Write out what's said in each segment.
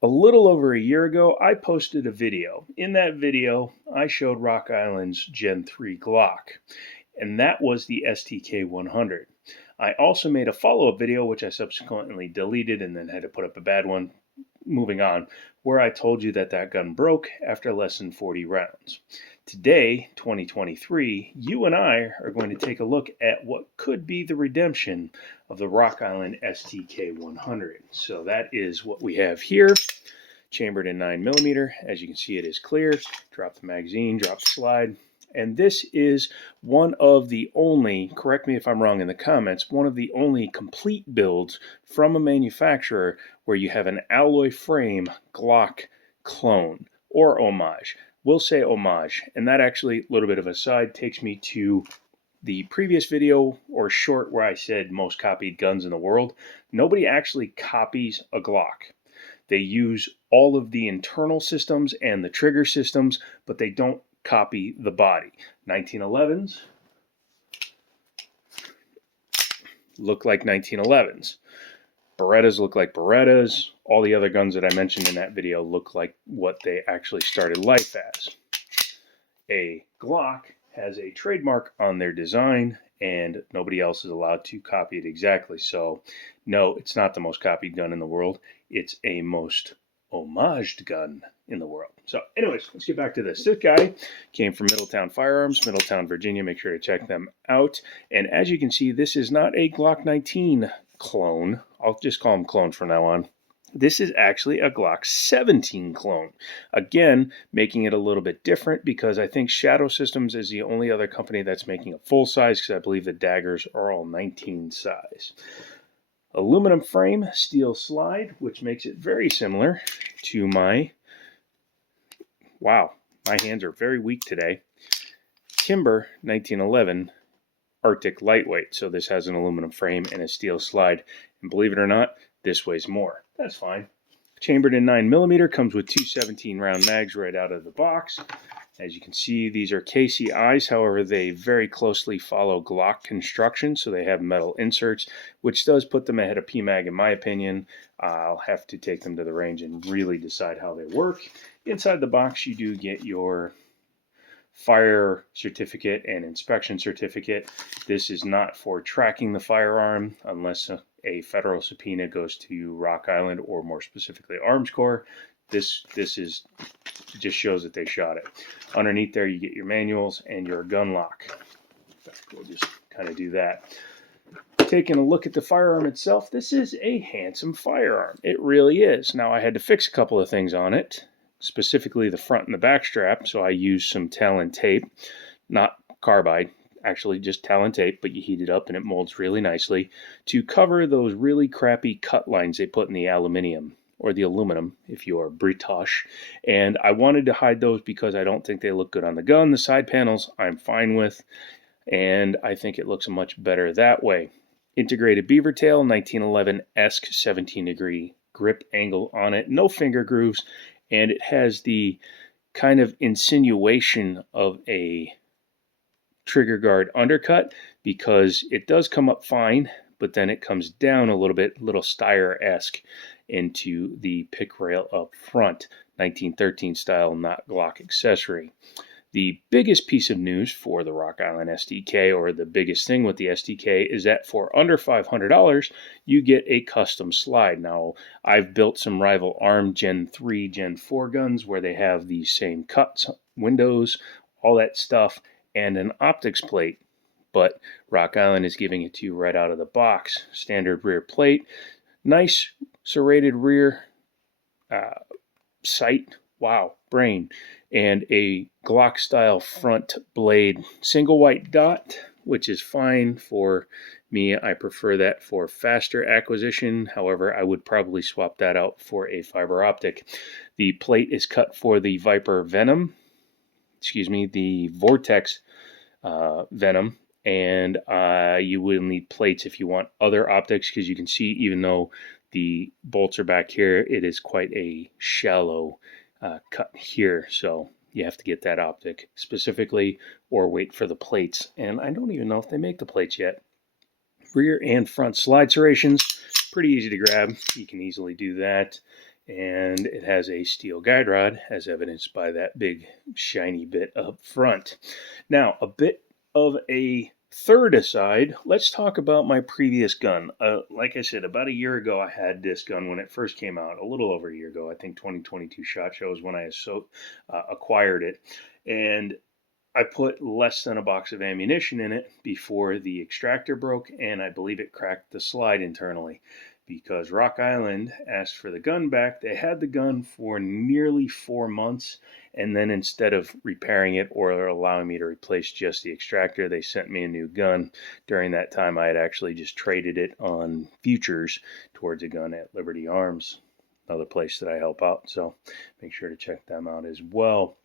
A little over a year ago, I posted a video. In that video, I showed Rock Island's Gen 3 Glock, and that was the STK 100. I also made a follow-up video, which I subsequently deleted and then had to put up a bad one, moving on, where I told you that that gun broke after less than 40 rounds. Today, 2023, you and I are going to take a look at what could be the redemption of the Rock Island STK 100. So that is what we have here, chambered in 9mm. As you can see, it is clear. Drop the magazine, drop the slide. And this is one of the only, correct me if I'm wrong in the comments, one of the only complete builds from a manufacturer where you have an alloy frame Glock clone or homage. We'll say homage. And that actually, a little bit of a side, takes me to the previous video or short where I said most copied guns in the world. Nobody actually copies a Glock. They use all of the internal systems and the trigger systems, but they don't copy the body. 1911s look like 1911s. Berettas look like Berettas. All the other guns that I mentioned in that video look like what they actually started life as. A Glock has a trademark on their design, and nobody else is allowed to copy it exactly. So, no, it's not the most copied gun in the world. It's a most homaged gun in the world. So anyways, let's get back to this. This guy came from Middletown Firearms, Middletown, Virginia. Make sure to check them out. And as you can see, this is not a Glock 19 clone. I'll just call them clones from now on. This is actually a Glock 17 clone. Again, making it a little bit different because I think Shadow Systems is the only other company that's making a full size, because I believe the daggers are all 19 size. Aluminum frame, steel slide, which makes it very similar to my, wow, my hands are very weak today, Timber 1911 Arctic lightweight. So this has an aluminum frame and a steel slide. And believe it or not, this weighs more. That's fine. Chambered in 9mm, comes with two 17-round mags right out of the box. As you can see, these are KCIs, however, they very closely follow Glock construction, so they have metal inserts, which does put them ahead of PMAG in my opinion. I'll have to take them to the range and really decide how they work. Inside the box, you do get your fire certificate and inspection certificate. This is not for tracking the firearm unless a federal subpoena goes to Rock Island, or more specifically Arms Corps. This is just shows that they shot it. Underneath there, you get your manuals and your gun lock. In fact, we'll just kind of do that. Taking a look at the firearm itself, this is a handsome firearm. It really is. Now, I had to fix a couple of things on it, specifically the front and the back strap. So I used some Talon tape, not carbide, actually just Talon tape, but you heat it up and it molds really nicely to cover those really crappy cut lines they put in the aluminium, or the aluminum if you are British. And I wanted to hide those because I don't think they look good on the gun. The side panels I'm fine with, and I think it looks much better that way. Integrated beaver tail, 1911-esque 17-degree grip angle on it. No finger grooves, and it has the kind of insinuation of a trigger guard undercut because it does come up fine, but then it comes down a little bit, little Steyr-esque, into the pick rail up front, 1913 style, not Glock accessory. The biggest piece of news for the Rock Island STK, or the biggest thing with the STK, is that for under $500, you get a custom slide. Now, I've built some rival ARM Gen 3, Gen 4 guns where they have the same cuts, windows, all that stuff, and an optics plate. But Rock Island is giving it to you right out of the box. Standard rear plate, nice serrated rear sight, wow, brain, and a Glock style front blade, single white dot, which is fine for me. I prefer that for faster acquisition. However, I would probably swap that out for a fiber optic. The plate is cut for the Viper Venom, the Vortex Venom, and you will need plates if you want other optics, because you can see, even though the bolts are back here, it is quite a shallow cut here, so you have to get that optic specifically or wait for the plates. And I don't even know if they make the plates yet. Rear and front slide serrations, pretty easy to grab. You can easily do that. and it has a steel guide rod, as evidenced by that big shiny bit up front. Now, a bit of a third aside, let's talk about my previous gun. Like I said, about a year ago, I had this gun when it first came out, a little over a year ago. I think 2022 SHOT Show is when I acquired it. And I put less than a box of ammunition in it before the extractor broke, and I believe it cracked the slide internally. Because Rock Island asked for the gun back. They had the gun for nearly 4 months, and then instead of repairing it or allowing me to replace just the extractor, they sent me a new gun. During that time, I had actually just traded it on futures towards a gun at Liberty Arms, another place that I help out, so make sure to check them out as well.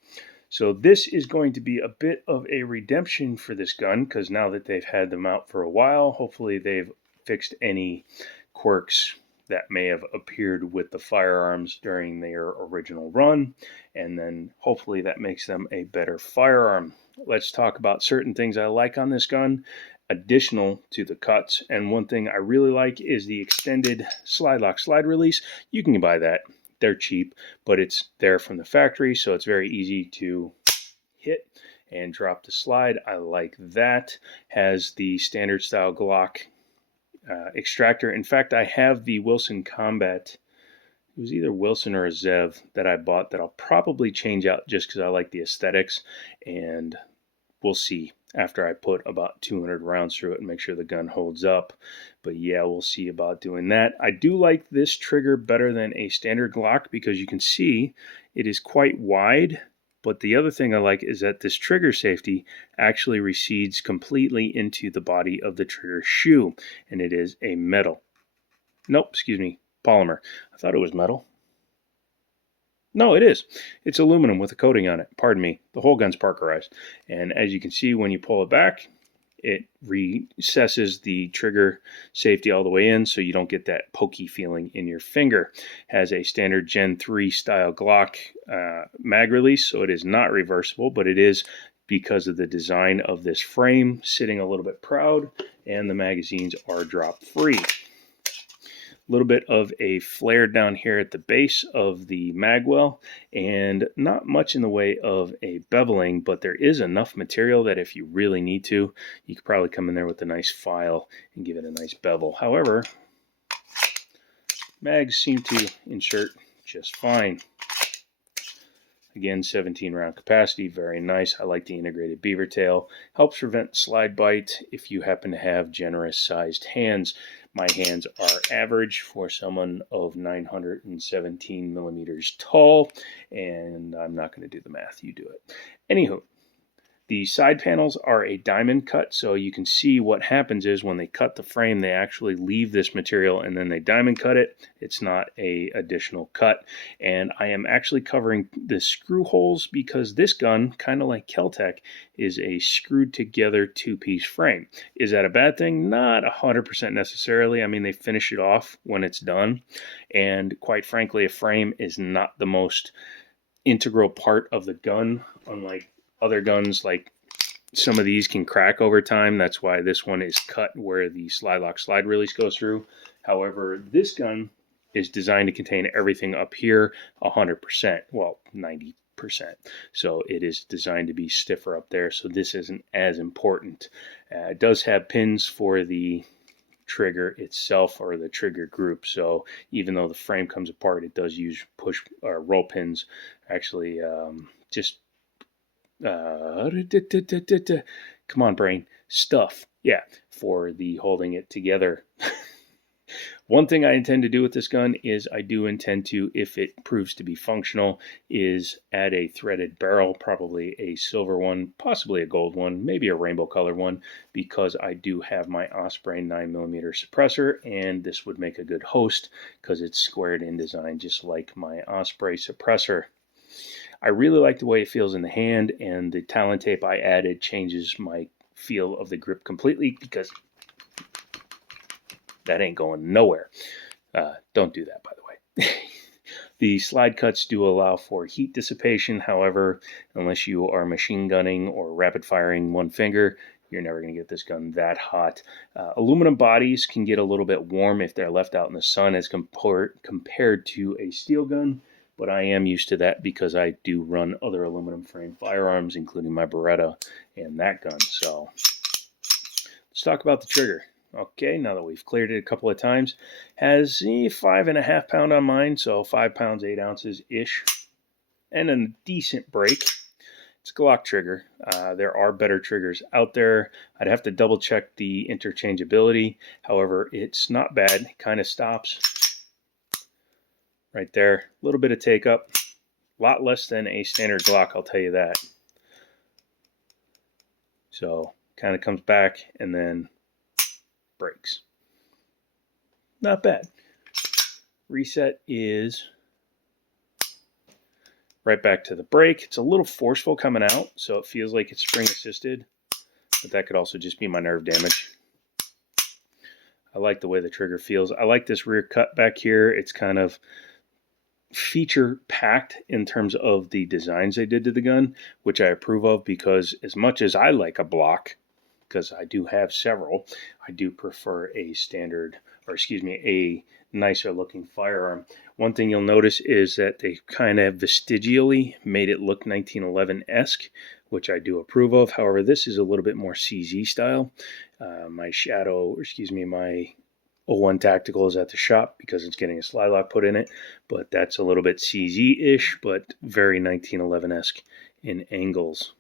So this is going to be a bit of a redemption for this gun, because now that they've had them out for a while, hopefully they've fixed any quirks that may have appeared with the firearms during their original run, and then hopefully that makes them a better firearm. Let's talk about certain things I like on this gun, additional to the cuts. And one thing I really like is the extended slide lock slide release. You can buy that. They're cheap, but it's there from the factory, so it's very easy to hit and drop the slide. I like that. Has the standard style Glock extractor. In fact, I have the Wilson Combat. It was either Wilson or a Zev that I bought that I'll probably change out just because I like the aesthetics, and we'll see after I put about 200 rounds through it and make sure the gun holds up. But yeah, we'll see about doing that. I do like this trigger better than a standard Glock because you can see it is quite wide. But the other thing I like is that this trigger safety actually recedes completely into the body of the trigger shoe, and it is a metal. Nope, excuse me, polymer. I thought it was metal. No, it is. It's aluminum with a coating on it. Pardon me. The whole gun's Parkerized. And as you can see, when you pull it back, it recesses the trigger safety all the way in so you don't get that pokey feeling in your finger. Has a standard Gen 3 style Glock mag release, so it is not reversible, but it is because of the design of this frame sitting a little bit proud, and the magazines are drop free. A little bit of a flare down here at the base of the magwell, and not much in the way of a beveling, but there is enough material that if you really need to, you could probably come in there with a nice file and give it a nice bevel. However, mags seem to insert just fine. Again, 17 round capacity, very nice. I like the integrated beaver tail. Helps prevent slide bite if you happen to have generous sized hands. My hands are average for someone of 917 millimeters tall, and I'm not going to do the math, you do it. Anywho, the side panels are a diamond cut, so you can see what happens is when they cut the frame, they actually leave this material and then they diamond cut it. It's not a additional cut, and I am actually covering the screw holes because this gun, kind of like Kel-Tec, is a screwed together two-piece frame. Is that a bad thing? Not 100% necessarily. I mean, they finish it off when it's done, and quite frankly, a frame is not the most integral part of the gun, unlike other guns. Like some of these can crack over time. That's why this one is cut where the slide lock slide release goes through. However, this gun is designed to contain everything up here 100%, well, 90%. So it is designed to be stiffer up there, so this isn't as important. It does have pins for the trigger itself, or the trigger group, so even though the frame comes apart, it does use push or roll pins. Actually, just come on, brain. Stuff. Yeah, for the holding it together. One thing I intend to do with this gun is I do intend to, if it proves to be functional, is add a threaded barrel, probably a silver one, possibly a gold one, maybe a rainbow color one, because I do have my Osprey 9mm suppressor, and this would make a good host because it's squared in design just like my Osprey suppressor. I really like the way it feels in the hand, and the Talon tape I added changes my feel of the grip completely because that ain't going nowhere. Don't do that, by the way. The slide cuts do allow for heat dissipation. However, unless you are machine gunning or rapid firing one finger, you're never going to get this gun that hot. Aluminum bodies can get a little bit warm if they're left out in the sun as compared to a steel gun, but I am used to that because I do run other aluminum frame firearms, including my Beretta and that gun. So let's talk about the trigger. Okay, now that we've cleared it a couple of times, has 5.5 pound on mine, so 5 pounds 8 ounces ish, and a decent break. It's a Glock trigger. There are better triggers out there. I'd have to double check the interchangeability. However, it's not bad. It kind of stops right there. A little bit of take up. A lot less than a standard Glock, I'll tell you that. So kind of comes back and then breaks. Not bad. Reset is right back to the brake. It's a little forceful coming out, so it feels like it's spring assisted, but that could also just be my nerve damage. I like the way the trigger feels. I like this rear cut back here. It's kind of feature packed in terms of the designs they did to the gun, which I approve of, because as much as I like a block, because I do have several, I do prefer a standard, or excuse me, a nicer looking firearm. One thing you'll notice is that they kind of vestigially made it look 1911-esque, which I do approve of. However, this is a little bit more CZ style. My my 01 Tactical is at the shop because it's getting a slide lock put in it, but that's a little bit CZ-ish, but very 1911-esque in angles.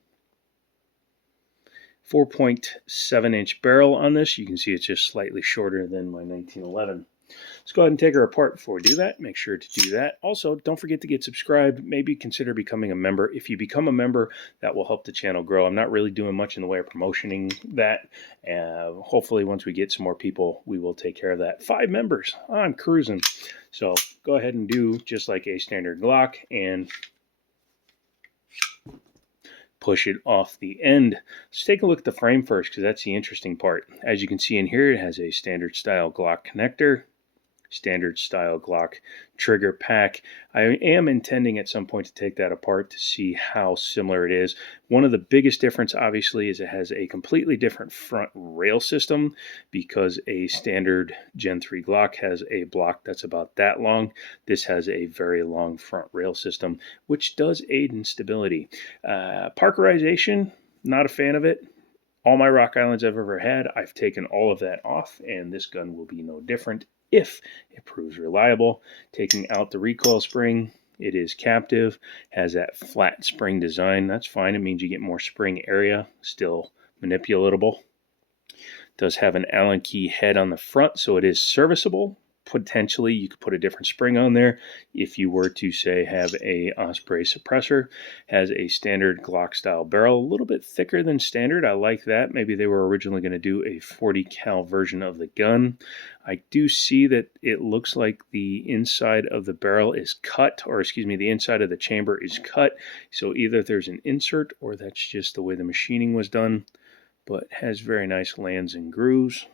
4.7 inch barrel on this. You can see it's just slightly shorter than my 1911. Let's go ahead and take her apart before we do that. Make sure to do that. Also, don't forget to get subscribed. Maybe consider becoming a member. If you become a member, that will help the channel grow. I'm not really doing much in the way of promotioning that. Hopefully, once we get some more people, we will take care of that. 5 members. I'm cruising. So go ahead and do just like a standard Glock and push it off the end. Let's take a look at the frame first, because that's the interesting part. As you can see in here, it has a standard style Glock connector, standard style Glock trigger pack. I am intending at some point to take that apart to see how similar it is. One of the biggest difference, obviously, is it has a completely different front rail system, because a standard Gen 3 Glock has a block that's about that long. This has a very long front rail system, which does aid in stability. Parkerization, not a fan of it. All my Rock Islands I've ever had, I've taken all of that off, and this gun will be no different if it proves reliable. Taking out the recoil spring, it is captive, has that flat spring design. That's fine. It means you get more spring area, still manipulatable. Does have an Allen key head on the front, so it is serviceable. Potentially, you could put a different spring on there if you were to, say, have a Osprey suppressor. Has a standard Glock style barrel, a little bit thicker than standard. I like that. Maybe they were originally going to do a 40 cal version of the gun. I do see that it looks like the inside of the barrel is cut, or excuse me, the inside of the chamber is cut. So either there's an insert or that's just the way the machining was done, but has very nice lands and grooves.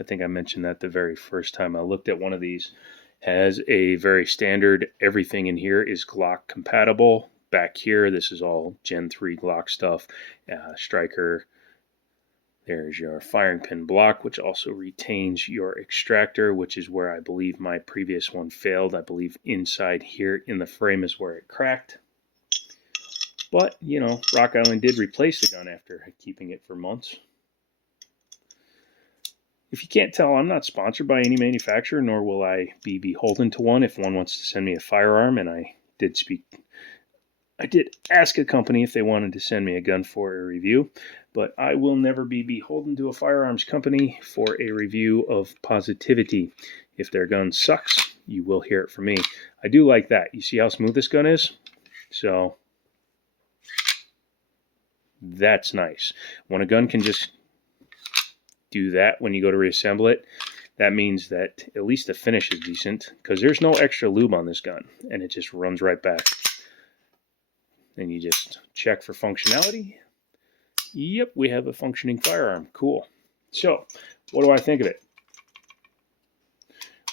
I think I mentioned that the very first time I looked at one of these. Has a very standard, everything in here is Glock compatible. Back here, this is all Gen 3 Glock stuff. Striker, there's your firing pin block, which also retains your extractor, which is where I believe my previous one failed. I believe inside here in the frame is where it cracked. But, you know, Rock Island did replace the gun after keeping it for months. If you can't tell, I'm not sponsored by any manufacturer, nor will I be beholden to one. If one wants to send me a firearm, and I did ask a company if they wanted to send me a gun for a review, but I will never be beholden to a firearms company for a review of positivity. If their gun sucks, you will hear it from me. I do like that. You see how smooth this gun is? So that's nice. When a gun can just do that when you go to reassemble it, that means that at least the finish is decent, because there's no extra lube on this gun, and it just runs right back. Then you just check for functionality. Yep, we have a functioning firearm. Cool. So, what do I think of it?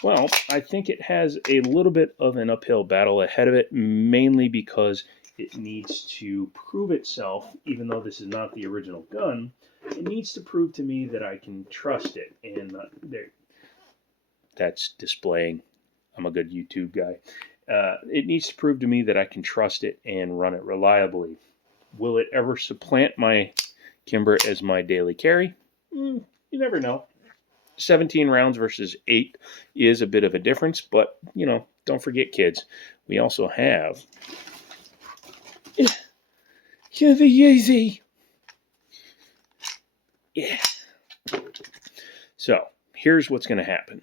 Well, I think it has a little bit of an uphill battle ahead of it, mainly because it needs to prove itself, even though this is not the original gun. It needs to prove to me that I can trust it. And there, that's displaying. I'm a good YouTube guy. It needs to prove to me that I can trust it and run it reliably. Will it ever supplant my Kimber as my daily carry? You never know. 17 rounds versus 8 is a bit of a difference, but, you know, don't forget, kids, we also have the Yeezy. Yeah. So, here's what's going to happen.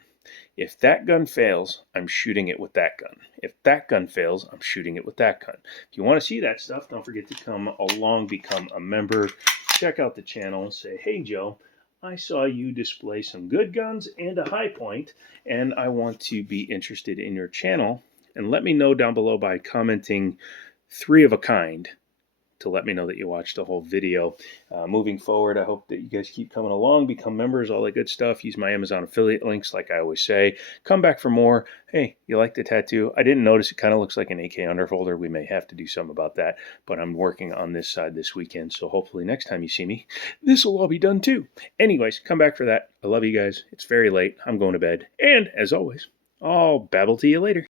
If that gun fails, I'm shooting it with that gun. If that gun fails, I'm shooting it with that gun. If you want to see that stuff, don't forget to come along, become a member, check out the channel, and say, hey, Joe, I saw you display some good guns and a high point, and I want to be interested in your channel. And let me know down below by commenting 3 of a kind to let me know that you watched the whole video. Moving forward, I hope that you guys keep coming along, become members, all that good stuff. Use my Amazon affiliate links, like I always say. Come back for more. Hey, you like the tattoo? I didn't notice. It kind of looks like an AK underfolder. We may have to do something about that, but I'm working on this side this weekend, so hopefully next time you see me, this will all be done too. Anyways, come back for that. I love you guys. It's very late. I'm going to bed. And as always, I'll babble to you later.